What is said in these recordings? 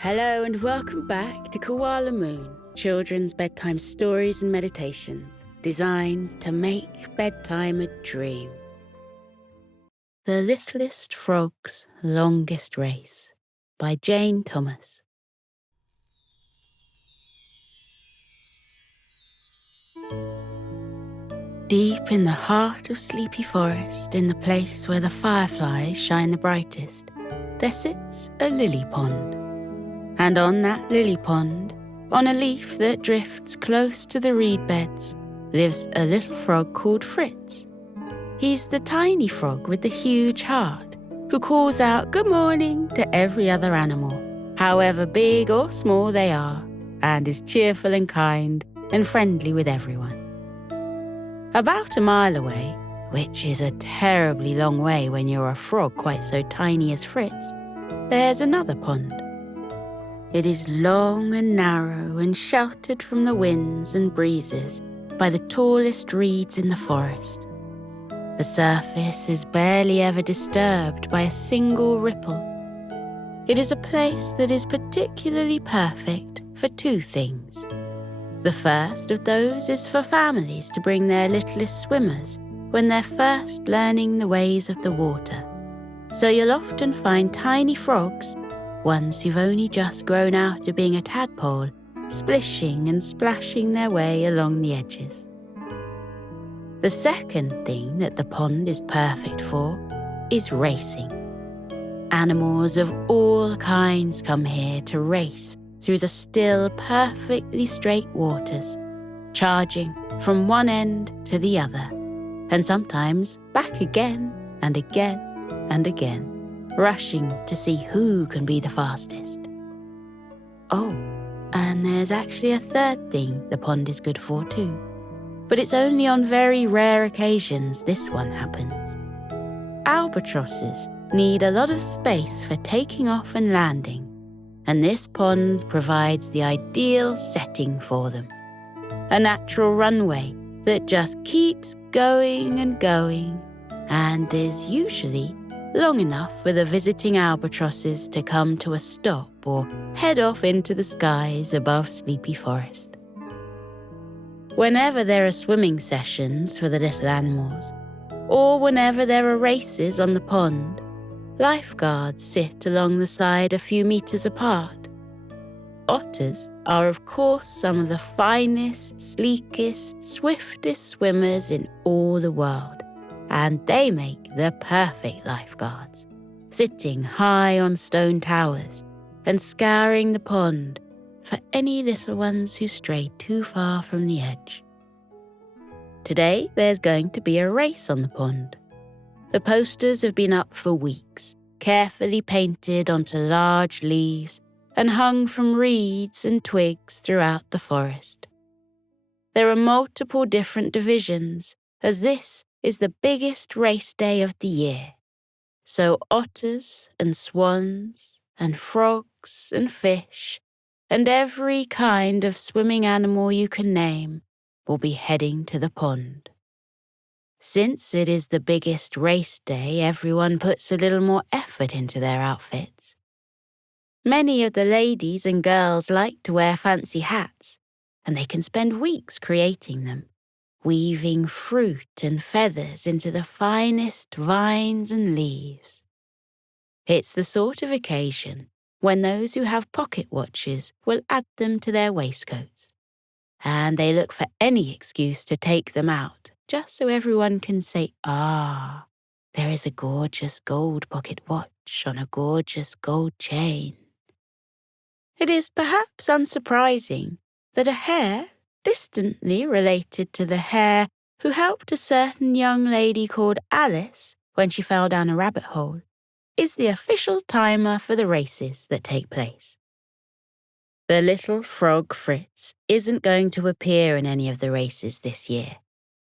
Hello and welcome back to Koala Moon, children's bedtime stories and meditations designed to make bedtime a dream. The Littlest Frog's Longest Race by Jane Thomas. Deep in the heart of Sleepy Forest, in the place where the fireflies shine the brightest, there sits a lily pond. And on that lily pond, on a leaf that drifts close to the reed beds, lives a little frog called Fritz. He's the tiny frog with the huge heart, who calls out good morning to every other animal, however big or small they are, and is cheerful and kind and friendly with everyone. About a mile away, which is a terribly long way when you're a frog quite so tiny as Fritz, there's another pond. It is long and narrow and sheltered from the winds and breezes by the tallest reeds in the forest. The surface is barely ever disturbed by a single ripple. It is a place that is particularly perfect for two things. The first of those is for families to bring their littlest swimmers when they're first learning the ways of the water. So you'll often find tiny frogs, ones who've only just grown out of being a tadpole, splishing and splashing their way along the edges. The second thing that the pond is perfect for is racing. Animals of all kinds come here to race through the still, perfectly straight waters, charging from one end to the other, and sometimes back again and again and again, rushing to see who can be the fastest. Oh, and there's actually a third thing the pond is good for too. But it's only on very rare occasions this one happens. Albatrosses need a lot of space for taking off and landing, and this pond provides the ideal setting for them. A natural runway that just keeps going and going, and is usually long enough for the visiting albatrosses to come to a stop or head off into the skies above Sleepy Forest. Whenever there are swimming sessions for the little animals, or whenever there are races on the pond, lifeguards sit along the side a few meters apart. Otters are, of course, some of the finest, sleekest, swiftest swimmers in all the world, and they make the perfect lifeguards, sitting high on stone towers and scouring the pond for any little ones who stray too far from the edge. Today there's going to be a race on the pond. The posters have been up for weeks, carefully painted onto large leaves and hung from reeds and twigs throughout the forest. There are multiple different divisions, as this is the biggest race day of the year. So otters and swans and frogs and fish and every kind of swimming animal you can name will be heading to the pond. Since it is the biggest race day, everyone puts a little more effort into their outfits. Many of the ladies and girls like to wear fancy hats, and they can spend weeks creating them, weaving fruit and feathers into the finest vines and leaves. It's the sort of occasion when those who have pocket watches will add them to their waistcoats, and they look for any excuse to take them out, just so everyone can say, "Ah, there is a gorgeous gold pocket watch on a gorgeous gold chain." It is perhaps unsurprising that a hare, distantly related to the hare who helped a certain young lady called Alice when she fell down a rabbit hole, is the official timer for the races that take place. The little frog Fritz isn't going to appear in any of the races this year,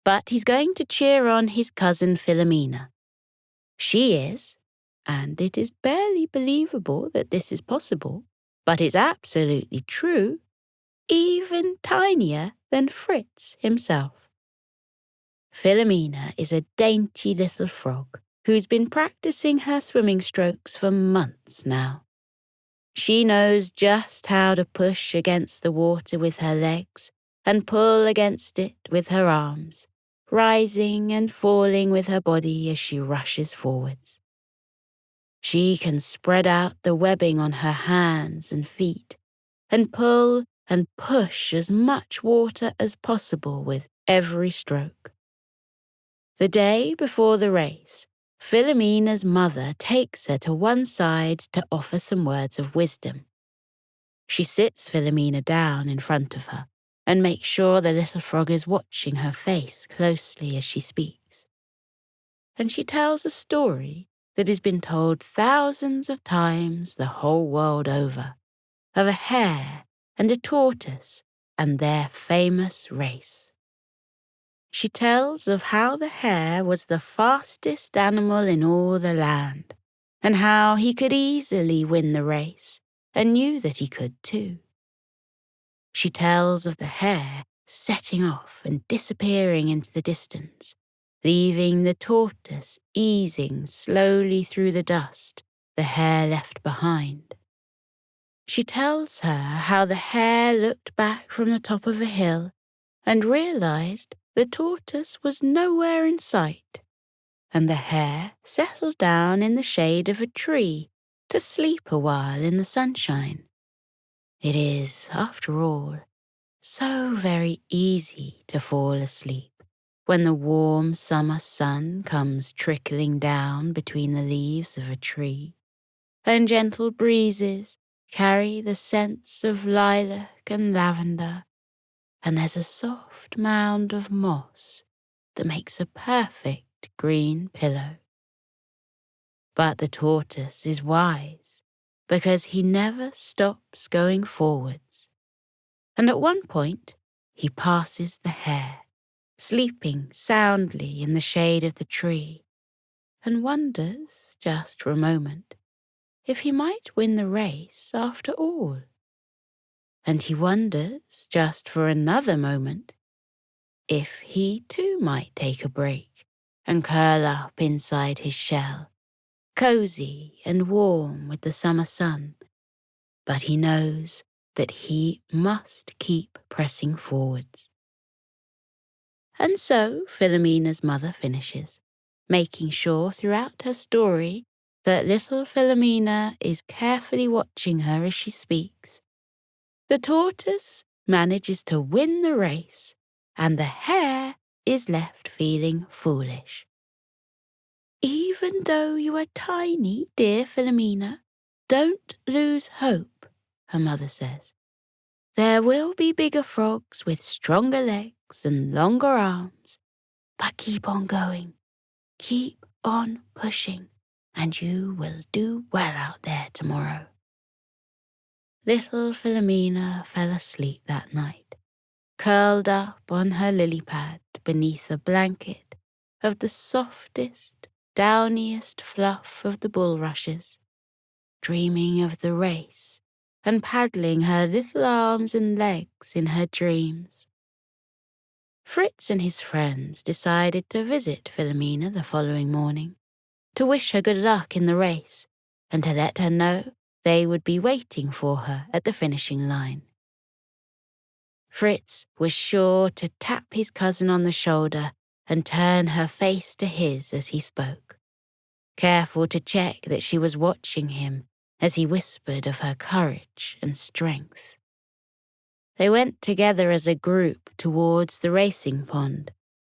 but he's going to cheer on his cousin Philomena. She is, and it is barely believable that this is possible, but it's absolutely true, even tinier than Fritz himself. Philomena is a dainty little frog who's been practicing her swimming strokes for months now. She knows just how to push against the water with her legs and pull against it with her arms, rising and falling with her body as she rushes forwards. She can spread out the webbing on her hands and feet and pull and push as much water as possible with every stroke. The day before the race, Philomena's mother takes her to one side to offer some words of wisdom. She sits Philomena down in front of her and makes sure the little frog is watching her face closely as she speaks. And she tells a story that has been told thousands of times the whole world over, of a hare and a tortoise and their famous race. She tells of how the hare was the fastest animal in all the land, and how he could easily win the race, and knew that he could too. She tells of the hare setting off and disappearing into the distance, leaving the tortoise easing slowly through the dust the hare left behind. She tells her how the hare looked back from the top of a hill and realized the tortoise was nowhere in sight, and the hare settled down in the shade of a tree to sleep a while in the sunshine. It is, after all, so very easy to fall asleep when the warm summer sun comes trickling down between the leaves of a tree, and gentle breezes carry the scents of lilac and lavender, and there's a soft mound of moss that makes a perfect green pillow. But the tortoise is wise because he never stops going forwards, and at one point he passes the hare, sleeping soundly in the shade of the tree, and wonders, just for a moment, if he might win the race after all. And he wonders, just for another moment, if he too might take a break and curl up inside his shell, cozy and warm with the summer sun. But he knows that he must keep pressing forwards. And so Philomena's mother finishes, making sure throughout her story that little Philomena is carefully watching her as she speaks. The tortoise manages to win the race, and the hare is left feeling foolish. Even though you are tiny, dear Philomena, don't lose hope, her mother says. There will be bigger frogs with stronger legs and longer arms, but keep on going, keep on pushing, and you will do well out there tomorrow. Little Philomena fell asleep that night, curled up on her lily pad beneath a blanket of the softest, downiest fluff of the bulrushes, dreaming of the race and paddling her little arms and legs in her dreams. Fritz and his friends decided to visit Philomena the following morning, to wish her good luck in the race and to let her know they would be waiting for her at the finishing line. Fritz was sure to tap his cousin on the shoulder and turn her face to his as he spoke, careful to check that she was watching him as he whispered of her courage and strength. They went together as a group towards the racing pond,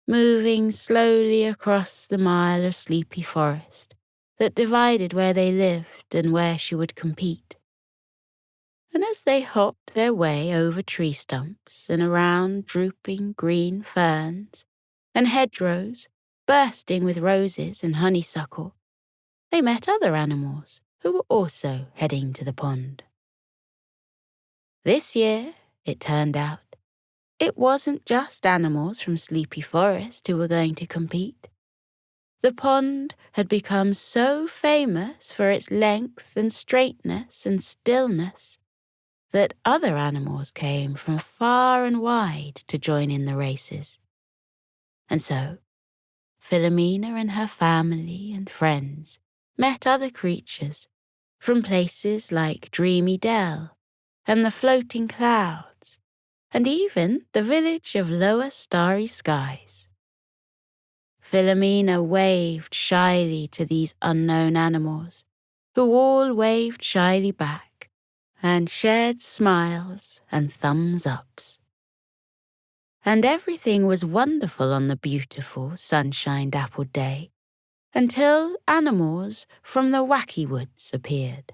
moving slowly across the mile of sleepy forest that divided where they lived and where she would compete. And as they hopped their way over tree stumps and around drooping green ferns and hedgerows bursting with roses and honeysuckle, they met other animals who were also heading to the pond. This year, it turned out, it wasn't just animals from Sleepy Forest who were going to compete. The pond had become so famous for its length and straightness and stillness that other animals came from far and wide to join in the races. And so, Philomena and her family and friends met other creatures from places like Dreamy Dell and the floating clouds, and even the village of lower starry skies. Philomena waved shyly to these unknown animals, who all waved shyly back, and shared smiles and thumbs-ups. And everything was wonderful on the beautiful, sunshine-dappled day, until animals from the wacky woods appeared.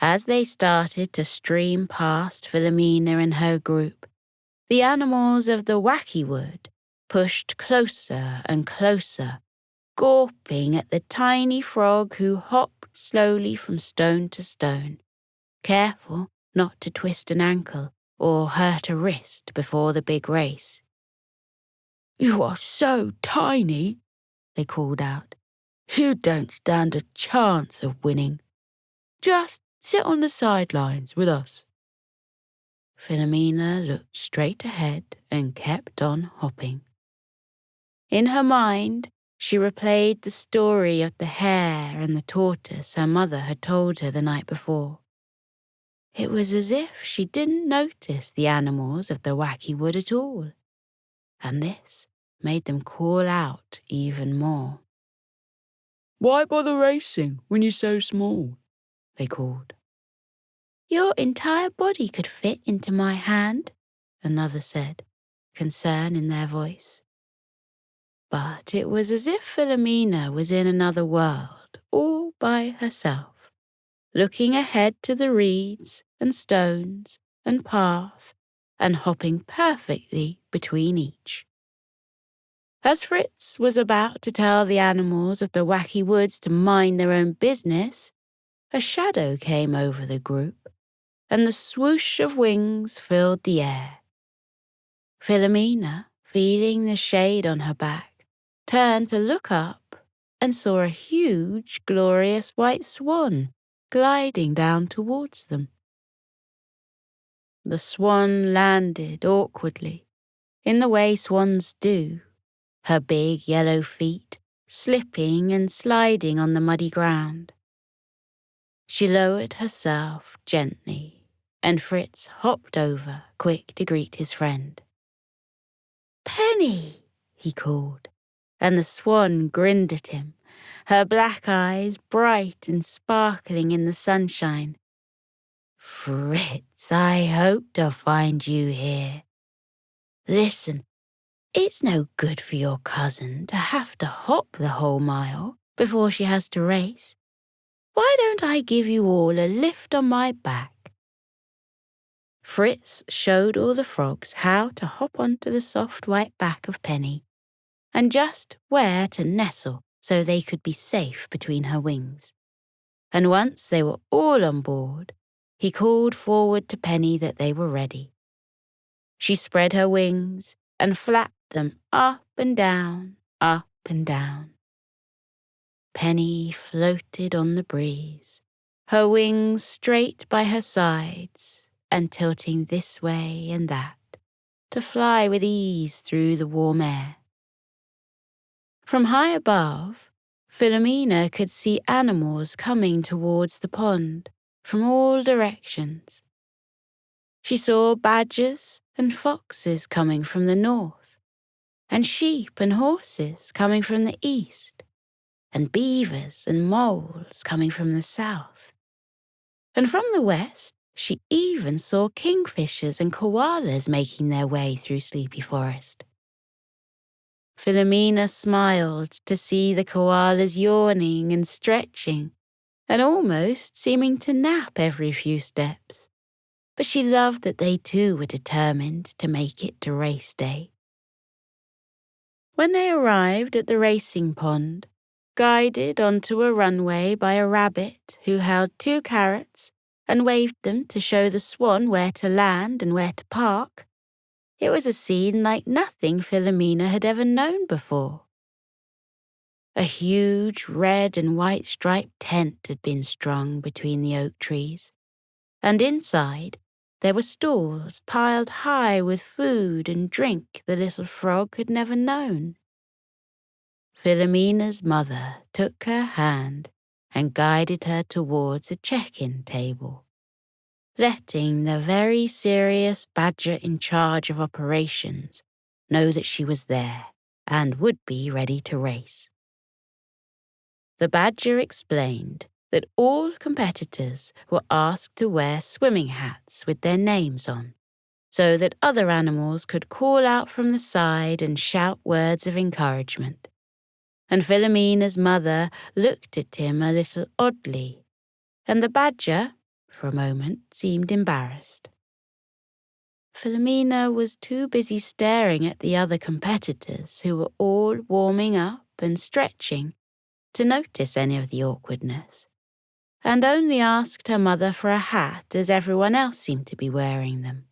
As they started to stream past Philomena and her group, the animals of the wacky wood pushed closer and closer, gawping at the tiny frog who hopped slowly from stone to stone, careful not to twist an ankle or hurt a wrist before the big race. "You are so tiny," they called out. "You don't stand a chance of winning. Just sit on the sidelines with us." Philomena looked straight ahead and kept on hopping. In her mind, she replayed the story of the hare and the tortoise her mother had told her the night before. It was as if she didn't notice the animals of the wacky wood at all, and this made them call out even more. "Why bother racing when you're so small?" they called. "Your entire body could fit into my hand," another said, concern in their voice. But it was as if Philomena was in another world, all by herself, looking ahead to the reeds and stones and path, and hopping perfectly between each. As Fritz was about to tell the animals of the wacky woods to mind their own business, a shadow came over the group, and the swoosh of wings filled the air. Philomena, feeling the shade on her back, turned to look up and saw a huge, glorious white swan gliding down towards them. The swan landed awkwardly, in the way swans do, her big yellow feet slipping and sliding on the muddy ground. She lowered herself gently, and Fritz hopped over, quick to greet his friend. "Penny," he called, and the swan grinned at him, her black eyes bright and sparkling in the sunshine. "Fritz, I hope to find you here. Listen, it's no good for your cousin to have to hop the whole mile before she has to race. Why don't I give you all a lift on my back?" Fritz showed all the frogs how to hop onto the soft white back of Penny, and just where to nestle so they could be safe between her wings. And once they were all on board, he called forward to Penny that they were ready. She spread her wings and flapped them up and down, up and down. Penny floated on the breeze, her wings straight by her sides and tilting this way and that to fly with ease through the warm air. From high above, Philomena could see animals coming towards the pond from all directions. She saw badgers and foxes coming from the north, and sheep and horses coming from the east, and beavers and moles coming from the south. And from the west, she even saw kingfishers and koalas making their way through Sleepy Forest. Philomena smiled to see the koalas yawning and stretching, and almost seeming to nap every few steps. But she loved that they too were determined to make it to race day. When they arrived at the racing pond, guided onto a runway by a rabbit who held 2 carrots and waved them to show the swan where to land and where to park, it was a scene like nothing Philomena had ever known before. A huge red and white striped tent had been strung between the oak trees, and inside there were stalls piled high with food and drink the little frog had never known. Philomena's mother took her hand and guided her towards a check-in table, letting the very serious badger in charge of operations know that she was there and would be ready to race. The badger explained that all competitors were asked to wear swimming hats with their names on, so that other animals could call out from the side and shout words of encouragement. And Philomena's mother looked at him a little oddly, and the badger, for a moment, seemed embarrassed. Philomena was too busy staring at the other competitors who were all warming up and stretching to notice any of the awkwardness, and only asked her mother for a hat as everyone else seemed to be wearing them.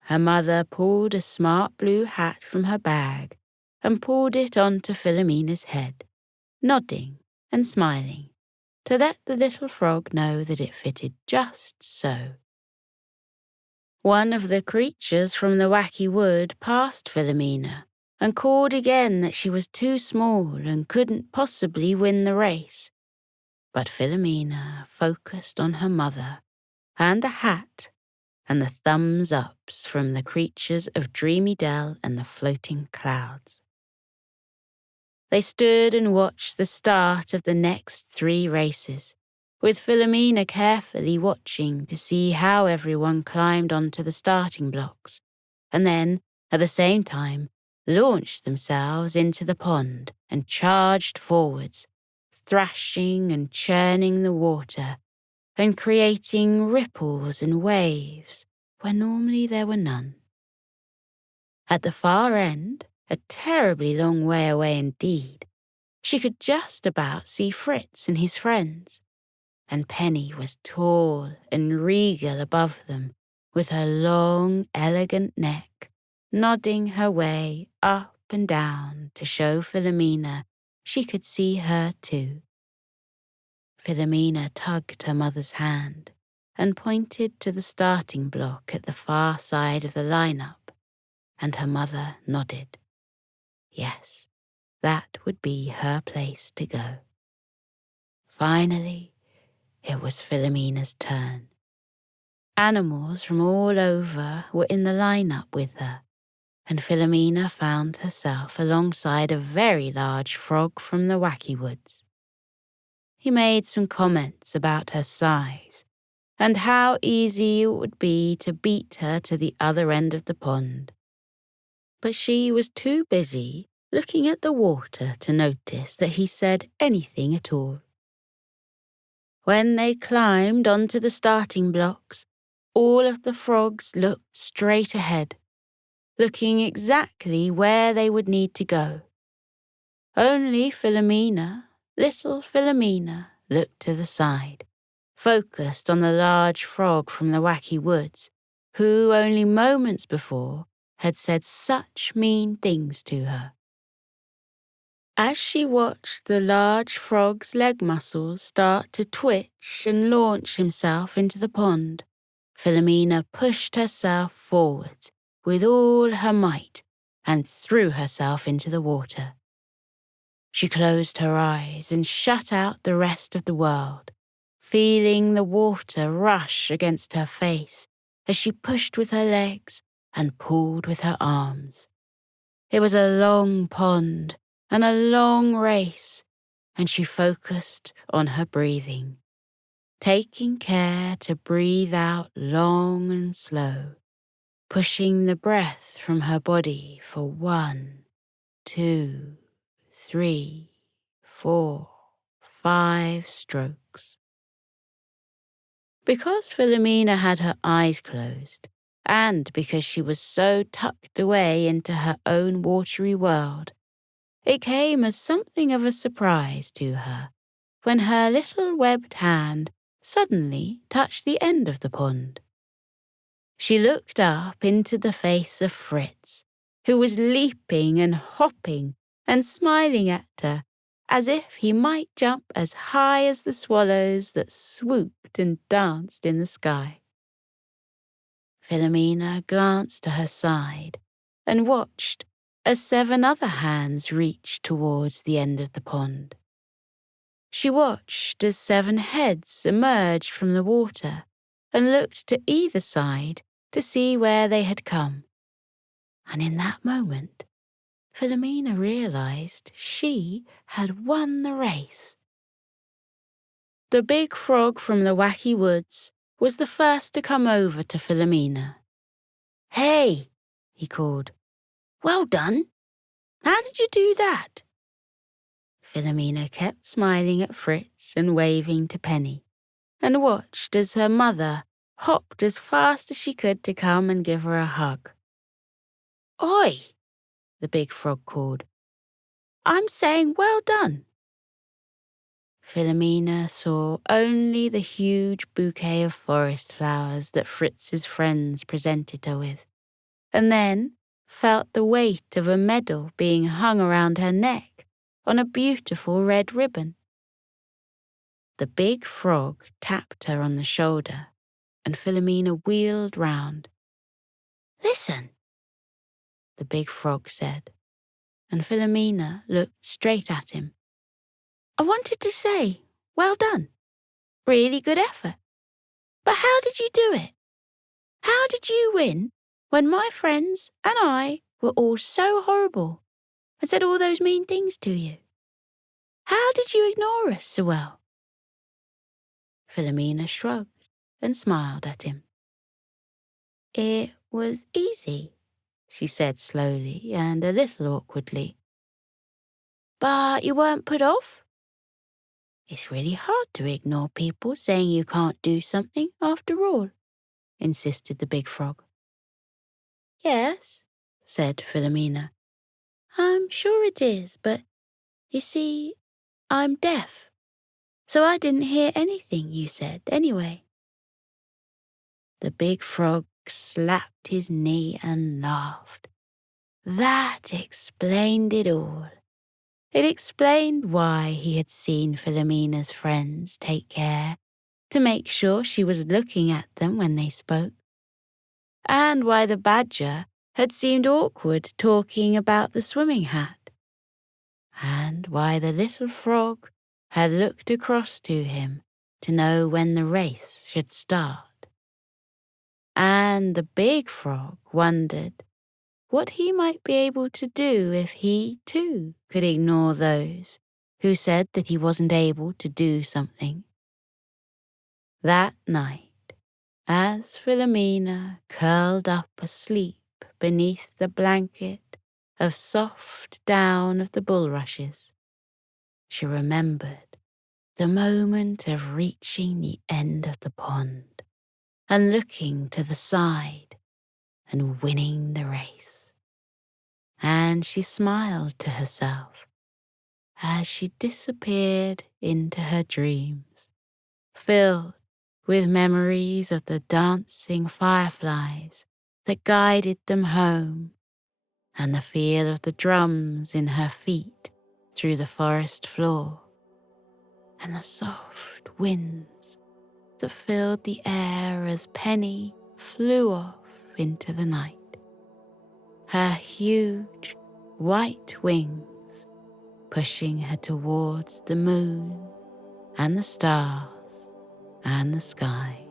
Her mother pulled a smart blue hat from her bag and pulled it onto Philomena's head, nodding and smiling to let the little frog know that it fitted just so. One of the creatures from the wacky wood passed Philomena and called again that she was too small and couldn't possibly win the race. But Philomena focused on her mother and the hat and the thumbs-ups from the creatures of Dreamy Dell and the floating clouds. They stood and watched the start of the next 3 races, with Philomena carefully watching to see how everyone climbed onto the starting blocks, and then, at the same time, launched themselves into the pond and charged forwards, thrashing and churning the water, and creating ripples and waves where normally there were none. At the far end, a terribly long way away indeed, she could just about see Fritz and his friends, and Penny was tall and regal above them, with her long, elegant neck, nodding her way up and down to show Philomena she could see her too. Philomena tugged her mother's hand and pointed to the starting block at the far side of the lineup, and her mother nodded. Yes, that would be her place to go. Finally, it was Philomena's turn. Animals from all over were in the lineup with her, and Philomena found herself alongside a very large frog from the wacky woods. He made some comments about her size and how easy it would be to beat her to the other end of the pond. But she was too busy looking at the water to notice that he said anything at all. When they climbed onto the starting blocks, all of the frogs looked straight ahead, looking exactly where they would need to go. Only Philomena, little Philomena, looked to the side, focused on the large frog from the wacky woods, who only moments before had said such mean things to her. As she watched the large frog's leg muscles start to twitch and launch himself into the pond, Philomena pushed herself forwards with all her might and threw herself into the water. She closed her eyes and shut out the rest of the world, feeling the water rush against her face as she pushed with her legs and pulled with her arms. It was a long pond and a long race, and she focused on her breathing, taking care to breathe out long and slow, pushing the breath from her body for 1, 2, 3, 4, 5 strokes. Because Philomena had her eyes closed, and because she was so tucked away into her own watery world, it came as something of a surprise to her when her little webbed hand suddenly touched the end of the pond. She looked up into the face of Fritz, who was leaping and hopping and smiling at her as if he might jump as high as the swallows that swooped and danced in the sky. Philomena glanced to her side and watched as 7 other hands reached towards the end of the pond. She watched as 7 heads emerged from the water and looked to either side to see where they had come. And in that moment, Philomena realized she had won the race. The big frog from the wacky woods was the first to come over to Philomena. "Hey," he called. "Well done. How did you do that?" Philomena kept smiling at Fritz and waving to Penny, and watched as her mother hopped as fast as she could to come and give her a hug. "Oi," the big frog called. "I'm saying well done." Philomena saw only the huge bouquet of forest flowers that Fritz's friends presented her with, and then felt the weight of a medal being hung around her neck on a beautiful red ribbon. The big frog tapped her on the shoulder, and Philomena wheeled round. "Listen," the big frog said, and Philomena looked straight at him. "I wanted to say, well done. Really good effort. But how did you do it? How did you win when my friends and I were all so horrible and said all those mean things to you? How did you ignore us so well?" Philomena shrugged and smiled at him. "It was easy," she said slowly and a little awkwardly. "But you weren't put off? It's really hard to ignore people saying you can't do something after all," insisted the big frog. "Yes," said Philomena. "I'm sure it is, but you see, I'm deaf, so I didn't hear anything you said anyway." The big frog slapped his knee and laughed. That explained it all. It explained why he had seen Philomena's friends take care to make sure she was looking at them when they spoke, and why the badger had seemed awkward talking about the swimming hat, and why the little frog had looked across to him to know when the race should start. And the big frog wondered what he might be able to do if he, too, could ignore those who said that he wasn't able to do something. That night, as Philomena curled up asleep beneath the blanket of soft down of the bulrushes, she remembered the moment of reaching the end of the pond and looking to the side and winning the race. And she smiled to herself as she disappeared into her dreams, filled with memories of the dancing fireflies that guided them home, and the feel of the drums in her feet through the forest floor, and the soft winds that filled the air as Penny flew off into the night, her huge white wings pushing her towards the moon and the stars and the sky.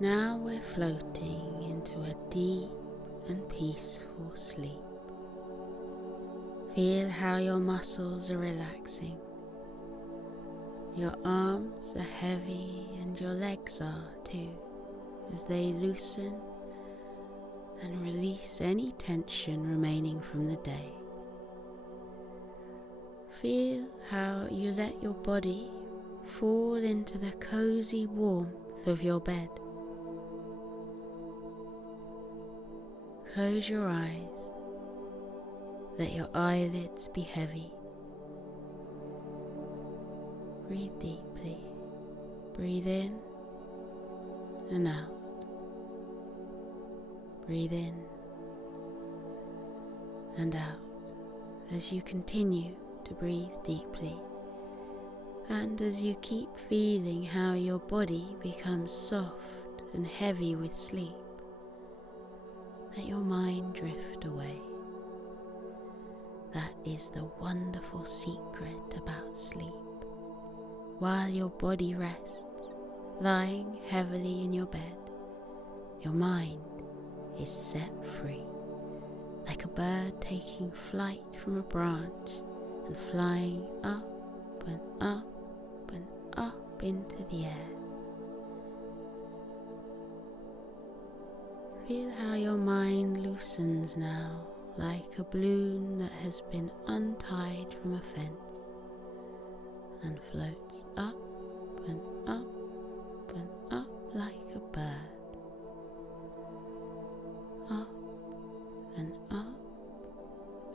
Now we're floating into a deep and peaceful sleep. Feel how your muscles are relaxing. Your arms are heavy and your legs are too, as they loosen and release any tension remaining from the day. Feel how you let your body fall into the cozy warmth of your bed. close your eyes. Let your eyelids be heavy. Breathe deeply. Breathe in and out. Breathe in and out as you continue to breathe deeply, and as you keep feeling how your body becomes soft and heavy with sleep. Let your mind drift away. That is the wonderful secret about sleep. While your body rests, lying heavily in your bed, your mind is set free, like a bird taking flight from a branch and flying up and up and up into the air. Feel how your mind loosens now, like a balloon that has been untied from a fence, and floats up and up and up like a bird. Up and up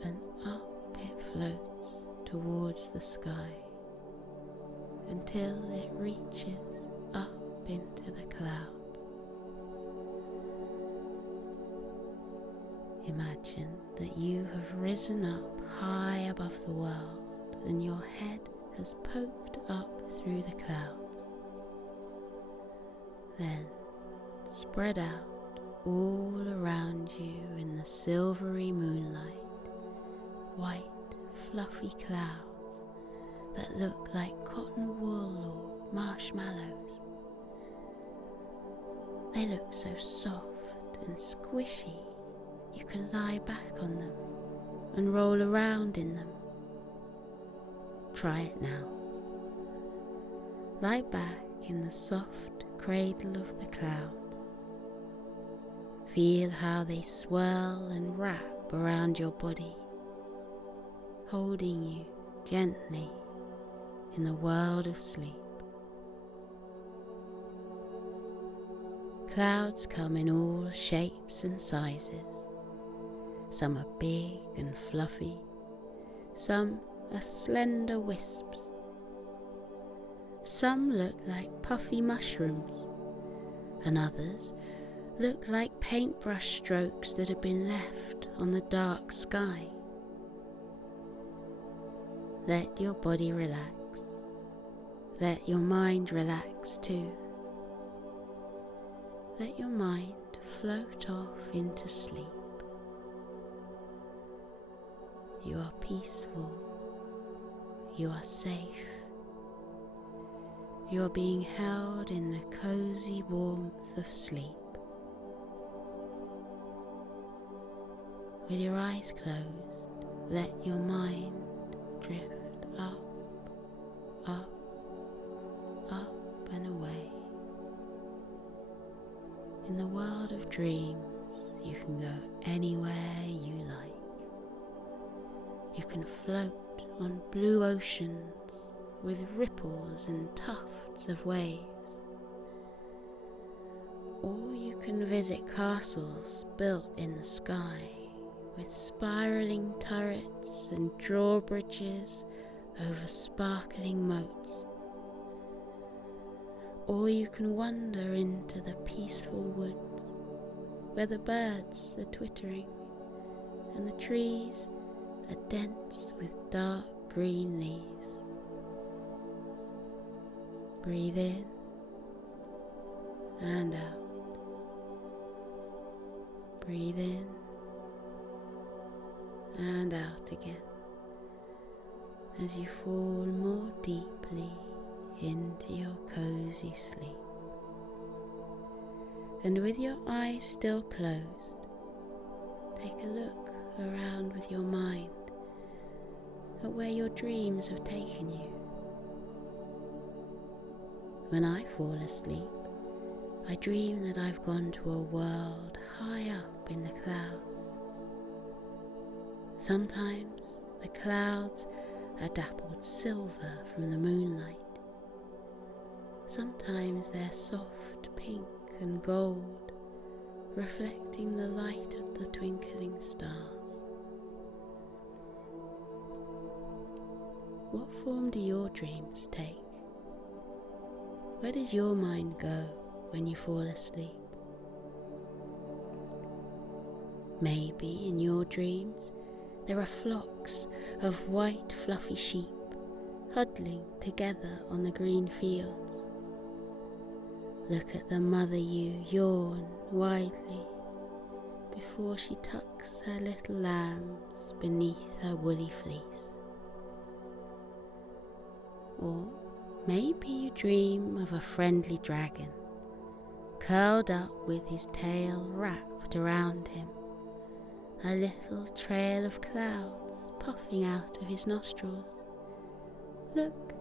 and up it floats towards the sky until it reaches up into the clouds. Imagine that you have risen up high above the world and your head has poked up through the clouds. Then spread out all around you in the silvery moonlight, white fluffy clouds that look like cotton wool or marshmallows. They look so soft and squishy you can lie back on them and roll around in them. Try it now. Lie back in the soft cradle of the clouds. Feel how they swirl and wrap around your body, holding you gently in the world of sleep. Clouds come in all shapes and sizes. Some are big and fluffy, some are slender wisps. Some look like puffy mushrooms, and others look like paintbrush strokes that have been left on the dark sky. Let your body relax. Let your mind relax too. Let your mind float off into sleep. You are peaceful. You are safe. You are being held in the cozy warmth of sleep. With your eyes closed, let your mind drift up, up, up and away. In the world of dreams, you can go anywhere you like. You can float on blue oceans with ripples and tufts of waves. Or you can visit castles built in the sky with spiraling turrets and drawbridges over sparkling moats. Or you can wander into the peaceful woods where the birds are twittering and the trees are dense with dark green leaves. Breathe in and out. Breathe in and out again as you fall more deeply into your cozy sleep. And with your eyes still closed, take a look around with your mind at where your dreams have taken you. When I fall asleep, I dream that I've gone to a world high up in the clouds. Sometimes the clouds are dappled silver from the moonlight. Sometimes they're soft pink and gold reflecting the light of the twinkling stars. What form do your dreams take? Where does your mind go when you fall asleep? Maybe in your dreams there are flocks of white fluffy sheep huddling together on the green fields. Look at the mother ewe yawn widely before she tucks her little lambs beneath her woolly fleece. Or maybe you dream of a friendly dragon curled up with his tail wrapped around him, a little trail of clouds puffing out of his nostrils. Look,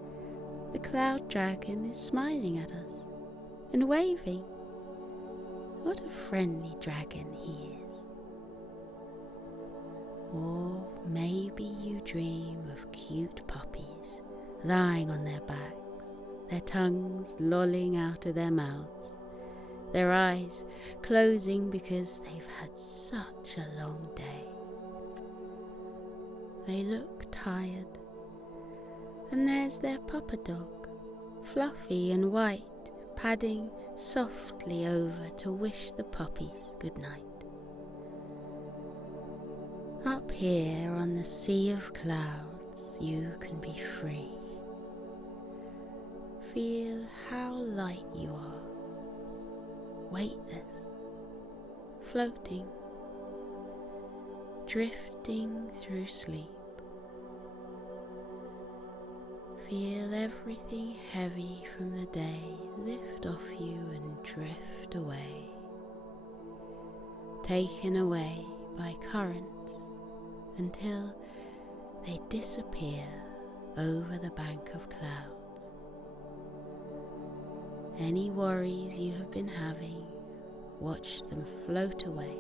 the cloud dragon is smiling at us and waving. What a friendly dragon he is. Or maybe you dream of cute puppies lying on their backs, their tongues lolling out of their mouths, their eyes closing because they've had such a long day. They look tired, and there's their papa dog, fluffy and white, padding softly over to wish the puppies good night. Up here on the sea of clouds, you can be free. Feel how light you are, weightless, floating, drifting through sleep. Feel everything heavy from the day lift off you and drift away, taken away by currents until they disappear over the bank of clouds. Any worries you have been having, watch them float away.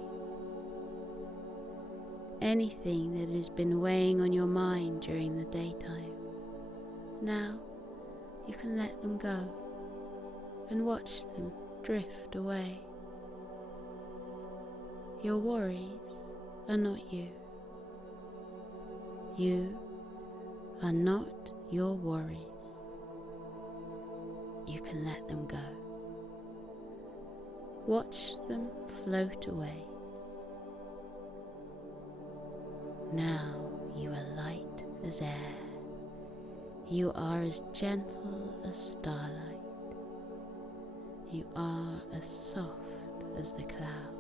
Anything that has been weighing on your mind during the daytime, now you can let them go and watch them drift away. Your worries are not you. You are not your worries. You can let them go. Watch them float away. Now you are light as air. You are as gentle as starlight. You are as soft as the clouds.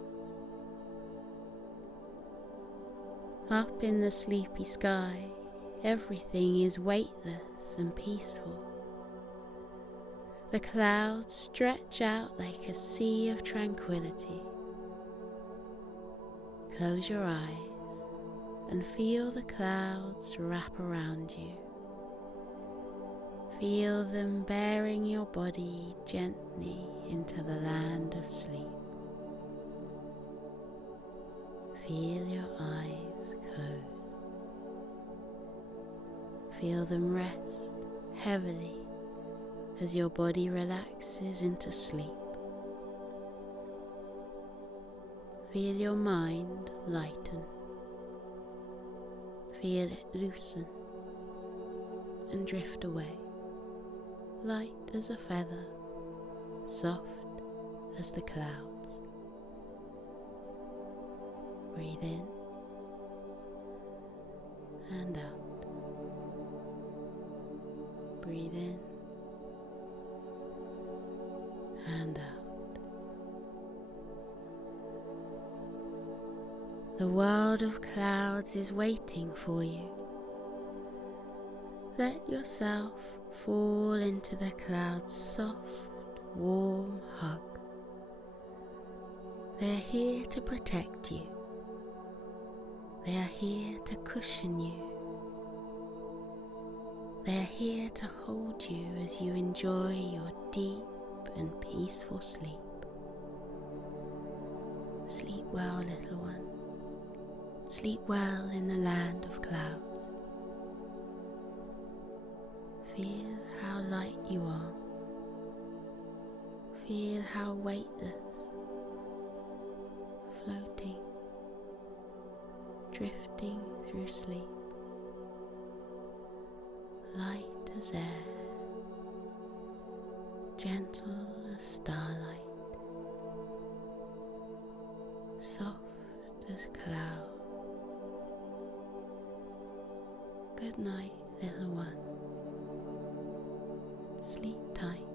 Up in the sleepy sky, everything is weightless and peaceful. The clouds stretch out like a sea of tranquility. Close your eyes and feel the clouds wrap around you. Feel them bearing your body gently into the land of sleep. Feel your eyes close. Feel them rest heavily as your body relaxes into sleep. Feel your mind lighten. Feel it loosen and drift away, light as a feather, soft as the clouds. Breathe in and out. Breathe in and out. The world of clouds is waiting for you. Let yourself fall into the clouds' soft, warm hug. They are here to protect you. They are here to cushion you. They are here to hold you as you enjoy your deep and peaceful sleep. Sleep well, little one. Sleep well in the land of clouds. Feel how light you are. Feel how weightless. sleep, light as air, gentle as starlight, soft as clouds. Good night, little one. Sleep tight.